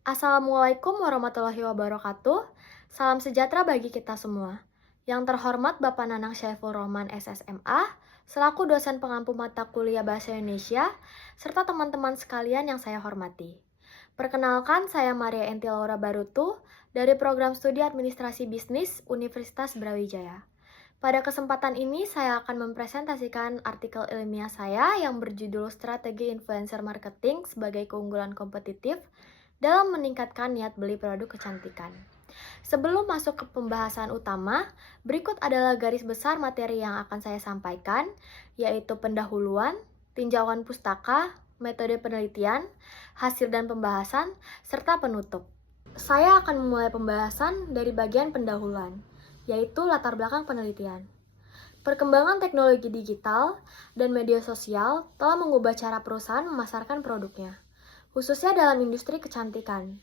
Assalamualaikum warahmatullahi wabarakatuh. Salam sejahtera bagi kita semua. Yang terhormat Bapak Nanang Syaiful Rohman SSMA, selaku dosen pengampu mata kuliah Bahasa Indonesia, serta teman-teman sekalian yang saya hormati. Perkenalkan, saya Maria Enti Laura Barutu dari Program Studi Administrasi Bisnis Universitas Brawijaya. Pada kesempatan ini, saya akan mempresentasikan artikel ilmiah saya yang berjudul Strategi Influencer Marketing sebagai Keunggulan Kompetitif dalam meningkatkan niat beli produk kecantikan. Sebelum masuk ke pembahasan utama, berikut adalah garis besar materi yang akan saya sampaikan, yaitu pendahuluan, tinjauan pustaka, metode penelitian, hasil dan pembahasan, serta penutup. Saya akan memulai pembahasan dari bagian pendahuluan, yaitu latar belakang penelitian. Perkembangan teknologi digital dan media sosial telah mengubah cara perusahaan memasarkan produknya, khususnya dalam industri kecantikan.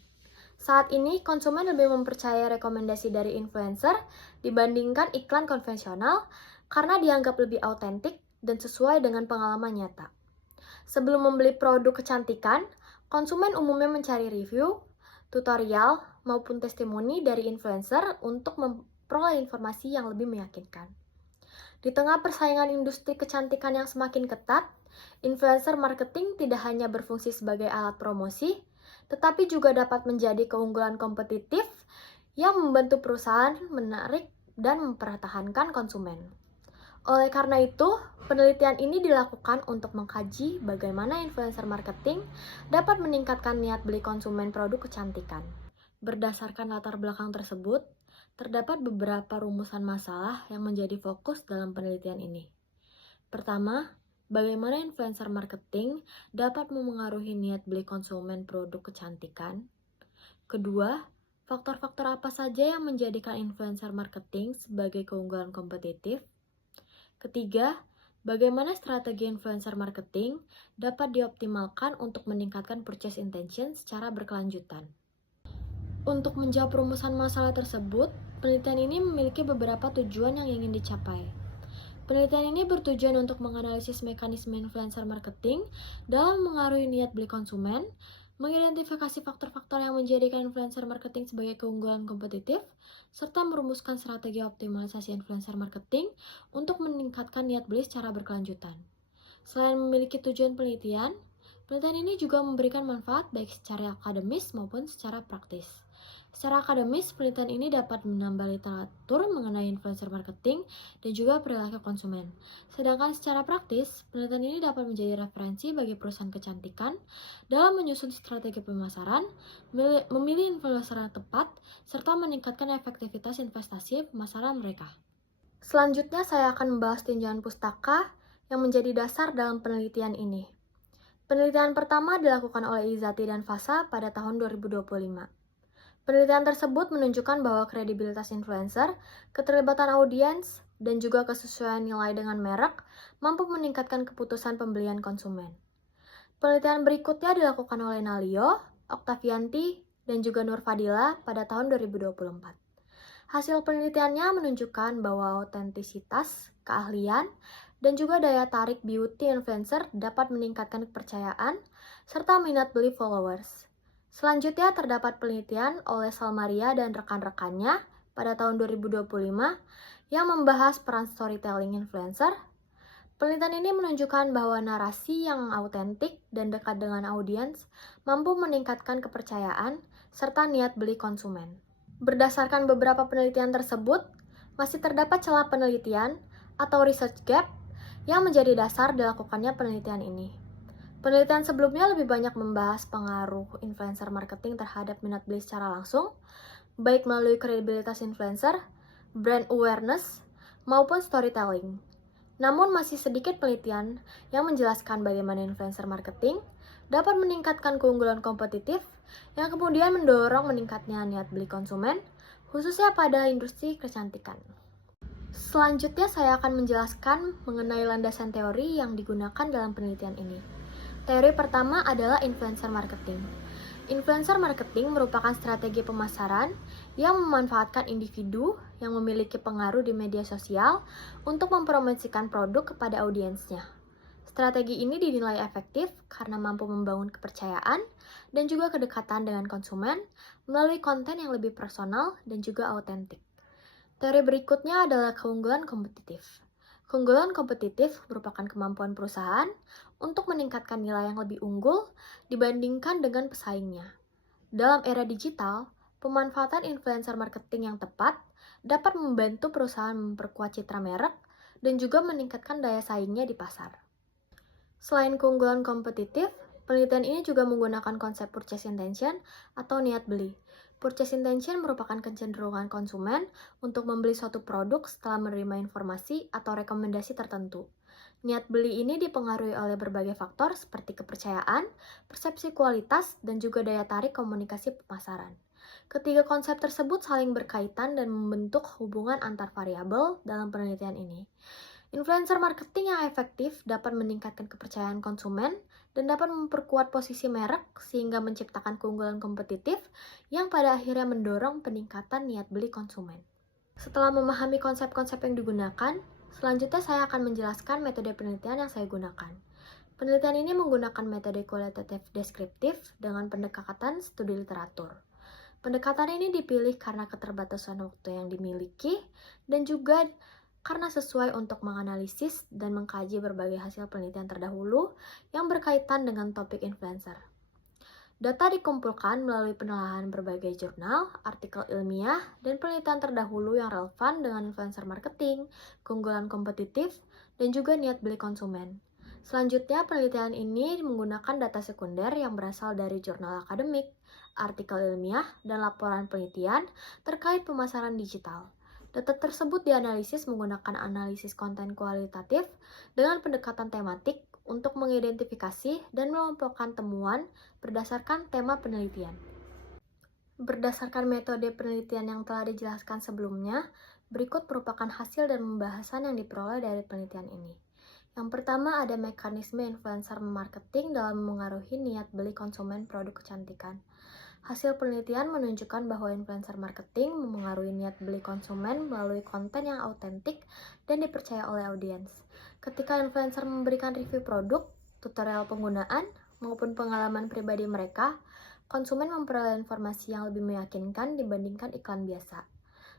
Saat ini, konsumen lebih mempercayai rekomendasi dari influencer dibandingkan iklan konvensional karena dianggap lebih autentik dan sesuai dengan pengalaman nyata. Sebelum membeli produk kecantikan, konsumen umumnya mencari review, tutorial, maupun testimoni dari influencer untuk memperoleh informasi yang lebih meyakinkan. Di tengah persaingan industri kecantikan yang semakin ketat, influencer marketing tidak hanya berfungsi sebagai alat promosi, tetapi juga dapat menjadi keunggulan kompetitif yang membantu perusahaan menarik dan mempertahankan konsumen. Oleh karena itu, penelitian ini dilakukan untuk mengkaji bagaimana influencer marketing dapat meningkatkan niat beli konsumen produk kecantikan. Berdasarkan latar belakang tersebut, terdapat beberapa rumusan masalah yang menjadi fokus dalam penelitian ini. Pertama, bagaimana influencer marketing dapat memengaruhi niat beli konsumen produk kecantikan. Kedua, faktor-faktor apa saja yang menjadikan influencer marketing sebagai keunggulan kompetitif. Ketiga, bagaimana strategi influencer marketing dapat dioptimalkan untuk meningkatkan purchase intention secara berkelanjutan. Untuk menjawab rumusan masalah tersebut, penelitian ini memiliki beberapa tujuan yang ingin dicapai. Penelitian ini bertujuan untuk menganalisis mekanisme influencer marketing dalam mengaruhi niat beli konsumen, mengidentifikasi faktor-faktor yang menjadikan influencer marketing sebagai keunggulan kompetitif, serta merumuskan strategi optimalisasi influencer marketing untuk meningkatkan niat beli secara berkelanjutan. Selain memiliki tujuan penelitian ini juga memberikan manfaat baik secara akademis maupun secara praktis. Secara akademis, penelitian ini dapat menambah literatur mengenai influencer marketing dan juga perilaku konsumen. Sedangkan secara praktis, penelitian ini dapat menjadi referensi bagi perusahaan kecantikan dalam menyusun strategi pemasaran, memilih influencer yang tepat, serta meningkatkan efektivitas investasi pemasaran mereka. Selanjutnya, saya akan membahas tinjauan pustaka yang menjadi dasar dalam penelitian ini. Penelitian pertama dilakukan oleh Izzati dan Fasa pada tahun 2025. Penelitian tersebut menunjukkan bahwa kredibilitas influencer, keterlibatan audiens, dan juga kesesuaian nilai dengan merek mampu meningkatkan keputusan pembelian konsumen. Penelitian berikutnya dilakukan oleh Nalio, Oktavianti, dan juga Nur Fadila pada tahun 2024. Hasil penelitiannya menunjukkan bahwa autentisitas, keahlian, dan juga daya tarik beauty influencer dapat meningkatkan kepercayaan serta minat beli followers. Selanjutnya terdapat penelitian oleh Salmaria dan rekan-rekannya pada tahun 2025 yang membahas peran storytelling influencer. Penelitian ini menunjukkan bahwa narasi yang autentik dan dekat dengan audiens mampu meningkatkan kepercayaan serta niat beli konsumen. Berdasarkan beberapa penelitian tersebut, masih terdapat celah penelitian atau research gap yang menjadi dasar dilakukannya penelitian ini. Penelitian sebelumnya lebih banyak membahas pengaruh influencer marketing terhadap minat beli secara langsung, baik melalui kredibilitas influencer, brand awareness, maupun storytelling. Namun masih sedikit penelitian yang menjelaskan bagaimana influencer marketing dapat meningkatkan keunggulan kompetitif yang kemudian mendorong meningkatnya niat beli konsumen, khususnya pada industri kecantikan. Selanjutnya saya akan menjelaskan mengenai landasan teori yang digunakan dalam penelitian ini. Teori pertama adalah influencer marketing. Influencer marketing merupakan strategi pemasaran yang memanfaatkan individu yang memiliki pengaruh di media sosial untuk mempromosikan produk kepada audiensnya. Strategi ini dinilai efektif karena mampu membangun kepercayaan dan juga kedekatan dengan konsumen melalui konten yang lebih personal dan juga autentik. Teori berikutnya adalah keunggulan kompetitif. Keunggulan kompetitif merupakan kemampuan perusahaan untuk meningkatkan nilai yang lebih unggul dibandingkan dengan pesaingnya. Dalam era digital, pemanfaatan influencer marketing yang tepat dapat membantu perusahaan memperkuat citra merek dan juga meningkatkan daya saingnya di pasar. Selain keunggulan kompetitif, penelitian ini juga menggunakan konsep purchase intention atau niat beli. Purchase intention merupakan kecenderungan konsumen untuk membeli suatu produk setelah menerima informasi atau rekomendasi tertentu. Niat beli ini dipengaruhi oleh berbagai faktor seperti kepercayaan, persepsi kualitas, dan juga daya tarik komunikasi pemasaran. Ketiga konsep tersebut saling berkaitan dan membentuk hubungan antar variabel dalam penelitian ini. Influencer marketing yang efektif dapat meningkatkan kepercayaan konsumen dan dapat memperkuat posisi merek sehingga menciptakan keunggulan kompetitif yang pada akhirnya mendorong peningkatan niat beli konsumen. Setelah memahami konsep-konsep yang digunakan, selanjutnya saya akan menjelaskan metode penelitian yang saya gunakan. Penelitian ini menggunakan metode kualitatif deskriptif dengan pendekatan studi literatur. Pendekatan ini dipilih karena keterbatasan waktu yang dimiliki dan juga karena sesuai untuk menganalisis dan mengkaji berbagai hasil penelitian terdahulu yang berkaitan dengan topik influencer. Data dikumpulkan melalui penelaahan berbagai jurnal, artikel ilmiah, dan penelitian terdahulu yang relevan dengan influencer marketing, keunggulan kompetitif, dan juga niat beli konsumen. Selanjutnya, penelitian ini menggunakan data sekunder yang berasal dari jurnal akademik, artikel ilmiah, dan laporan penelitian terkait pemasaran digital. Data tersebut dianalisis menggunakan analisis konten kualitatif dengan pendekatan tematik untuk mengidentifikasi dan mengelompokkan temuan berdasarkan tema penelitian. Berdasarkan metode penelitian yang telah dijelaskan sebelumnya, berikut merupakan hasil dan pembahasan yang diperoleh dari penelitian ini. Yang pertama ada mekanisme influencer marketing dalam mengaruhi niat beli konsumen produk kecantikan. Hasil penelitian menunjukkan bahwa influencer marketing memengaruhi niat beli konsumen melalui konten yang autentik dan dipercaya oleh audiens. Ketika influencer memberikan review produk, tutorial penggunaan, maupun pengalaman pribadi mereka, konsumen memperoleh informasi yang lebih meyakinkan dibandingkan iklan biasa.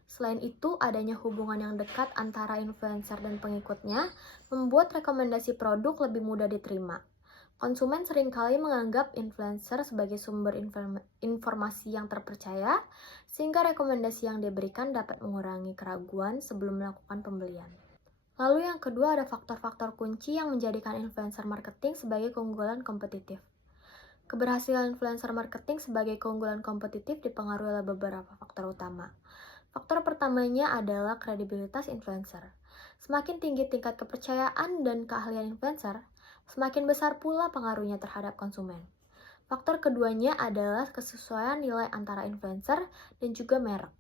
Selain itu, adanya hubungan yang dekat antara influencer dan pengikutnya membuat rekomendasi produk lebih mudah diterima. Konsumen seringkali menganggap influencer sebagai sumber informasi yang terpercaya, sehingga rekomendasi yang diberikan dapat mengurangi keraguan sebelum melakukan pembelian. Lalu yang kedua ada faktor-faktor kunci yang menjadikan influencer marketing sebagai keunggulan kompetitif. Keberhasilan influencer marketing sebagai keunggulan kompetitif dipengaruhi oleh beberapa faktor utama. Faktor pertamanya adalah kredibilitas influencer. Semakin tinggi tingkat kepercayaan dan keahlian influencer, semakin besar pula pengaruhnya terhadap konsumen. Faktor keduanya adalah kesesuaian nilai antara influencer dan juga merek.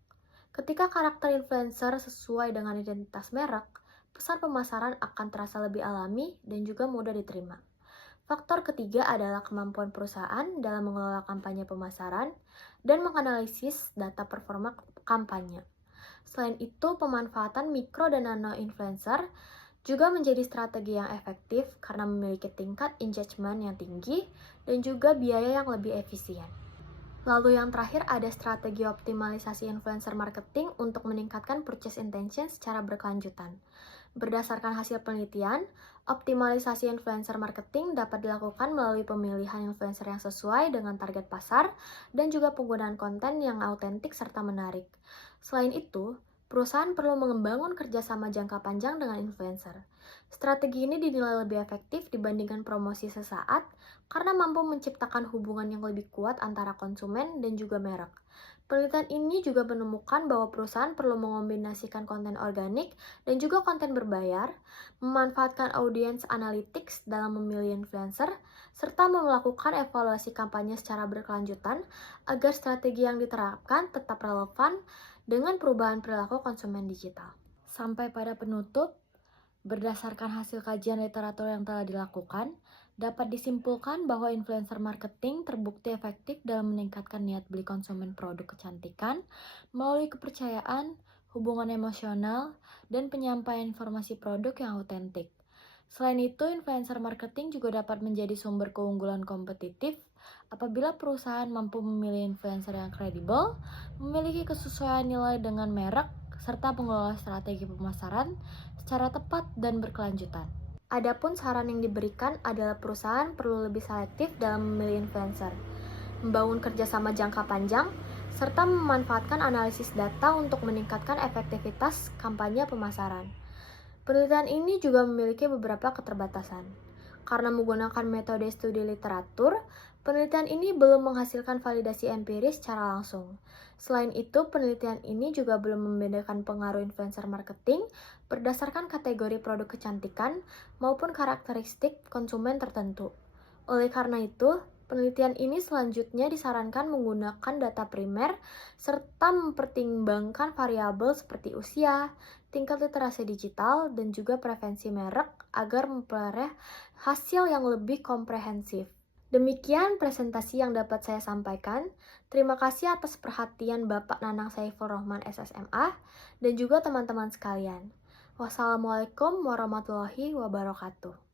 Ketika karakter influencer sesuai dengan identitas merek, pesan pemasaran akan terasa lebih alami dan juga mudah diterima. Faktor ketiga adalah kemampuan perusahaan dalam mengelola kampanye pemasaran dan menganalisis data performa kampanye. Selain itu, pemanfaatan mikro dan nano influencer juga menjadi strategi yang efektif karena memiliki tingkat engagement yang tinggi dan juga biaya yang lebih efisien. Lalu yang terakhir ada strategi optimalisasi influencer marketing untuk meningkatkan purchase intention secara berkelanjutan. Berdasarkan hasil penelitian, optimalisasi influencer marketing dapat dilakukan melalui pemilihan influencer yang sesuai dengan target pasar dan juga penggunaan konten yang autentik serta menarik. Selain itu, perusahaan perlu membangun kerjasama jangka panjang dengan influencer. Strategi ini dinilai lebih efektif dibandingkan promosi sesaat karena mampu menciptakan hubungan yang lebih kuat antara konsumen dan juga merek. Penelitian ini juga menemukan bahwa perusahaan perlu mengombinasikan konten organik dan juga konten berbayar, memanfaatkan audience analytics dalam memilih influencer, serta melakukan evaluasi kampanye secara berkelanjutan agar strategi yang diterapkan tetap relevan dengan perubahan perilaku konsumen digital. Sampai pada penutup, berdasarkan hasil kajian literatur yang telah dilakukan, dapat disimpulkan bahwa influencer marketing terbukti efektif dalam meningkatkan niat beli konsumen produk kecantikan melalui kepercayaan, hubungan emosional, dan penyampaian informasi produk yang autentik. Selain itu, influencer marketing juga dapat menjadi sumber keunggulan kompetitif apabila perusahaan mampu memilih influencer yang kredibel, memiliki kesesuaian nilai dengan merek, serta mengelola strategi pemasaran secara tepat dan berkelanjutan. Adapun saran yang diberikan adalah perusahaan perlu lebih selektif dalam memilih influencer, membangun kerjasama jangka panjang, serta memanfaatkan analisis data untuk meningkatkan efektivitas kampanye pemasaran. Penelitian ini juga memiliki beberapa keterbatasan. Karena menggunakan metode studi literatur, penelitian ini belum menghasilkan validasi empiris secara langsung. Selain itu, penelitian ini juga belum membedakan pengaruh influencer marketing berdasarkan kategori produk kecantikan maupun karakteristik konsumen tertentu. Oleh karena itu, penelitian ini selanjutnya disarankan menggunakan data primer serta mempertimbangkan variabel seperti usia, tingkat literasi digital, dan juga preferensi merek agar memperoleh hasil yang lebih komprehensif. Demikian presentasi yang dapat saya sampaikan. Terima kasih atas perhatian Bapak Nanang Saiful Rohman SSMA dan juga teman-teman sekalian. Wassalamualaikum warahmatullahi wabarakatuh.